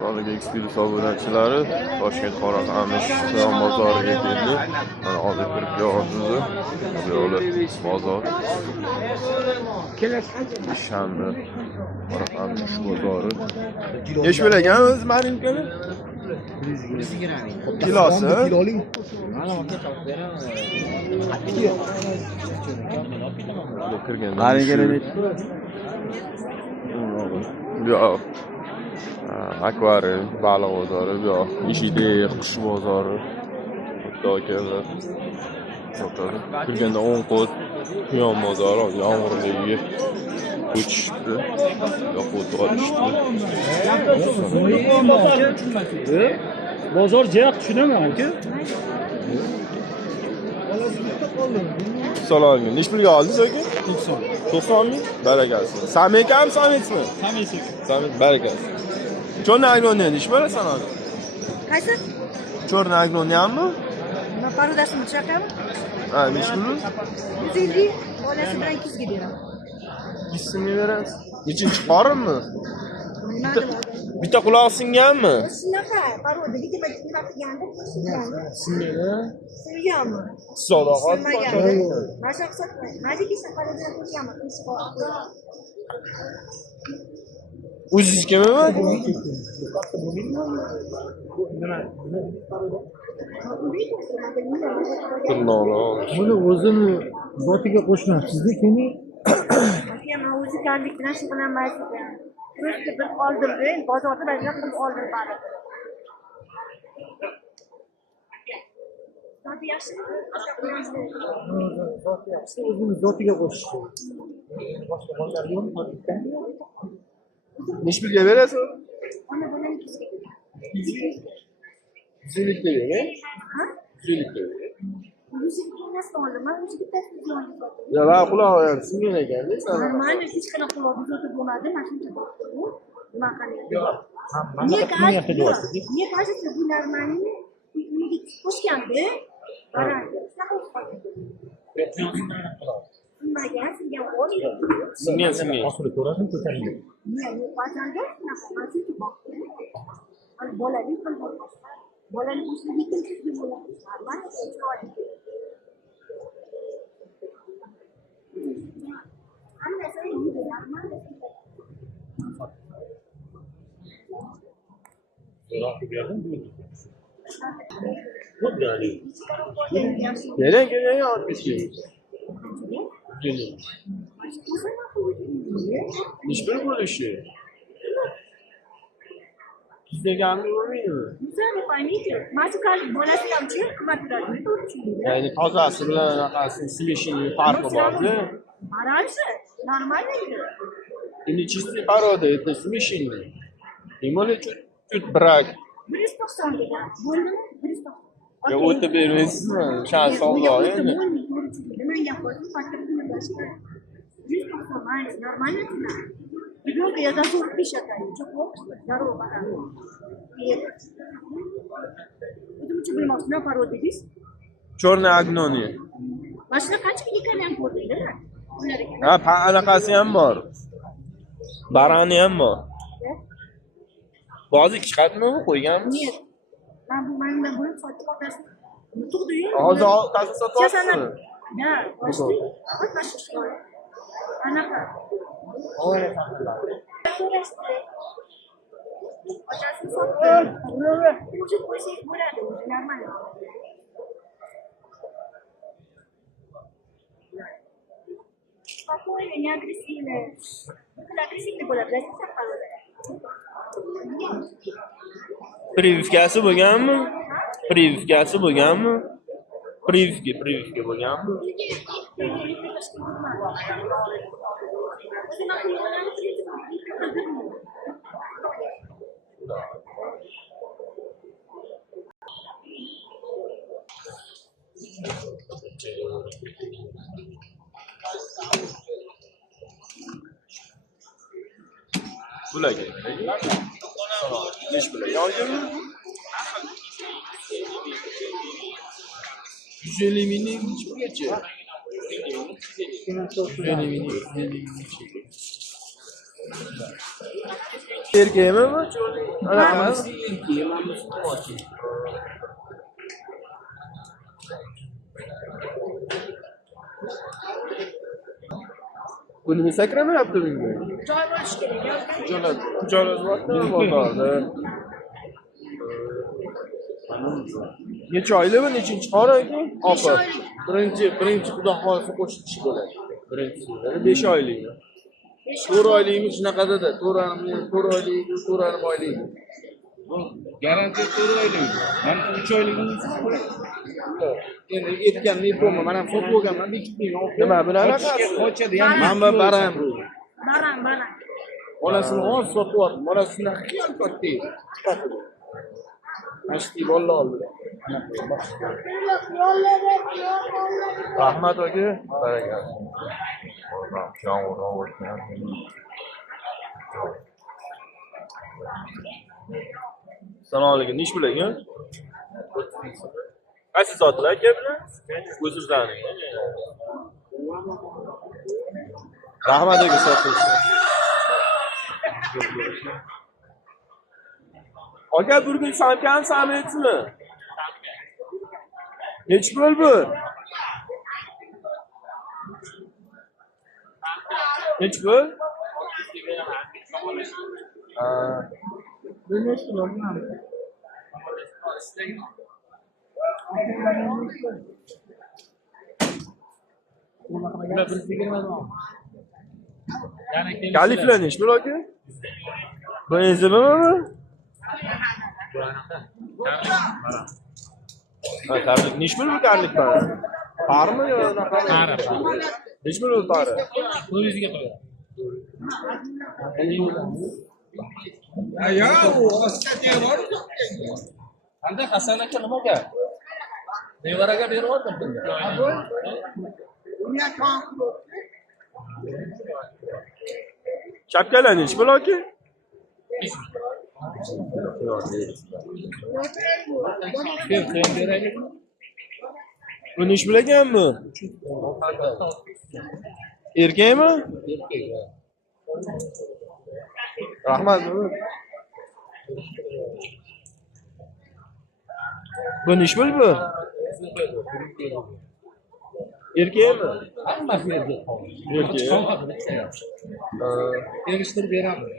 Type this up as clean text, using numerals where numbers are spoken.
Bolaga Experience obunachilari Toshkent Qoraqamish Quyon bozoriga keldi. Mana hozir kirib kelyapmiz. Bu yo'li bozor. Shanba Qoraqamish bozori. Necha pul ekan o'zi marinkani? Kilosi? Marinkani yo'q. Akvarium, baliq bozori, yo'q. Ishidek, qush bozori. Xudokalar. Sotadi. Kirganda 10 qo't Quyon bozori, yomg'irligi o'chishdi. Yo'q, o'tishdi. Bozor jiq tushunaman aka. Salom. Necha pulga oldingiz aka? 90 ming. Barakasi. Sameykami, sametsmi? Sameysi. Samet, barakasi. Черный агрон nechi berasan hozir? Qaysi? Черный agron hammi? Nima parodasini chaqami? Ha, nechi pul? 150 bolasi bilan 200 ga beraman. 200 ming berasiz. Nechinchi qorinmi? Nima deyapti? Bitta quloq singanmi? Shunaqa, paroda nima qilganda singanmi? Sadoqat. Masha hisobda. Majiki safarida qo'yganman. O'zingizga Buni o'zini zotiga qo'shmayapsiz-da, keyin Men o'zigarlik bilan shug'ullanmayman. Просто bir qoldirdi, bozorda bazar qilib oldim bari. Zoti yaxshimi? o'zini zotiga qo'shish. Boshqa bozor yo'qmi? nechi pulga berasiz? Ona buni 200 ga. 150 ga bering. Ha? 150 ga bering. 100 ga nasıl oldu? Ben 100 ga tasdik oldim. Ya ben quloq ham singan ekan-da sana. Normal hech qanaqa quloq zo'ti bo'lmadi, mana shuncha bo'ldi. Nima qiladi? Niye kaçtı? Niye kaçtı bu normalini? Uyga qo'shganda, qarang. Sinmagan, singan o'rniga. Singan. Oxiri ko'radimi, ko'tarildi. Niye ba'zanda shunaqa masjid boqdi. Al bolali qildi. Bolali ustiga yiqilib bo'ladi. Mana shu hammasi yeydi, normal. Gelen atmışım. Nechi pul bo'lishi? Bizda gangi bo'lmaydi. Bizani paymaydi. Mazukalik bolasi ham chi, qimmat turadi. Ya'ni tozasi bilan anaqasi smeshini farqi bor-da. Раньше нормально edi. Endi чистый порода, это смешение. И может чуть брак. 190 degan. Bo'ldimi? 190. Ya o'tib bermaysizmi? Shan savdo endi. Nima gap bo'ldi? Fakir boshqa. 190 mayli, нормально edi. Ребенка я даже пишет, ничего, здорово, пора. Потому что вы можете на породу здесь. Черный agnonie. Başka kaç kişi kalem koydun değil mi? Ha, anaqasi ham bor. Barani ham bor. Ba'zi chiqadimi qo'yganmiz? Нет. Ben bunu satın aldım. Mutlu duyuyor. Hozir oltasi sotyapsizmi? Da, başka. Bak başka şey. Anaka. Oye, Otasi sattı. Muchos pues es morado, normal. Какой не агрессивный. Когда агрессивный была, да, это порода. Privkasi bo'lganmi? Privkasi bo'lganmi? Privka bo'lganmi? Bularga. Nechi pul? Yozingmi? 150 mingning nechi pulgacha? 150 mingning Erkekmi bu? Hammasi erkak, hammasi qo'shni. Bu nima sakramayapti bunga? Joy bo'lishi kerak. Yozgan Joylashyapti bozorda. Necha oylik bu, nechinchi qora aka? Opa. Birinchi xudo xohlasa qo'shilishi bo'ladi. Birinchisi 5 oylikmi? 4 oylikmi shunaqada-da, 4 oylik, 4 oylik. Bu garantiya 4 oylik. Men 3 oyligini Endi aytganlik bo'lma, men ham sotib olganman, bekitmayman. Nima bilan alaqasi? qochadi ham. Mana bu baram. baran. Onasini hozir sotyapti. Onasini xiyol katta. Chiqadi. Mashti bolla oldi. Rahmat aka. Barakalla. Assalomu alaykum. Nish bilan? Qaysi soatlar aka bilan? O'zingizlarning. Rahmat aka sotish. Aka bir kun samkan sametsizmi? Nech bo'l bu? Nech bo'l? Kaliflar nech bo'l aka? Benzimi bu? Ha, tabrik. Nech bo'l bu kaliflar? Parmi yo naqa? Qari. Nech bo'l bu pari? 400 ga qo'yadi. Qanday Hasan aka nimaga? Nevaraga beryaptim bunga. Chapkalar nech bo'l aka? Bu nech bo'l ekan bu? Erkakmi? Rahmat. Bu nech bo'l bu? Erkakmi? Hammasi erkak. Erkak. Erishtirib beraman.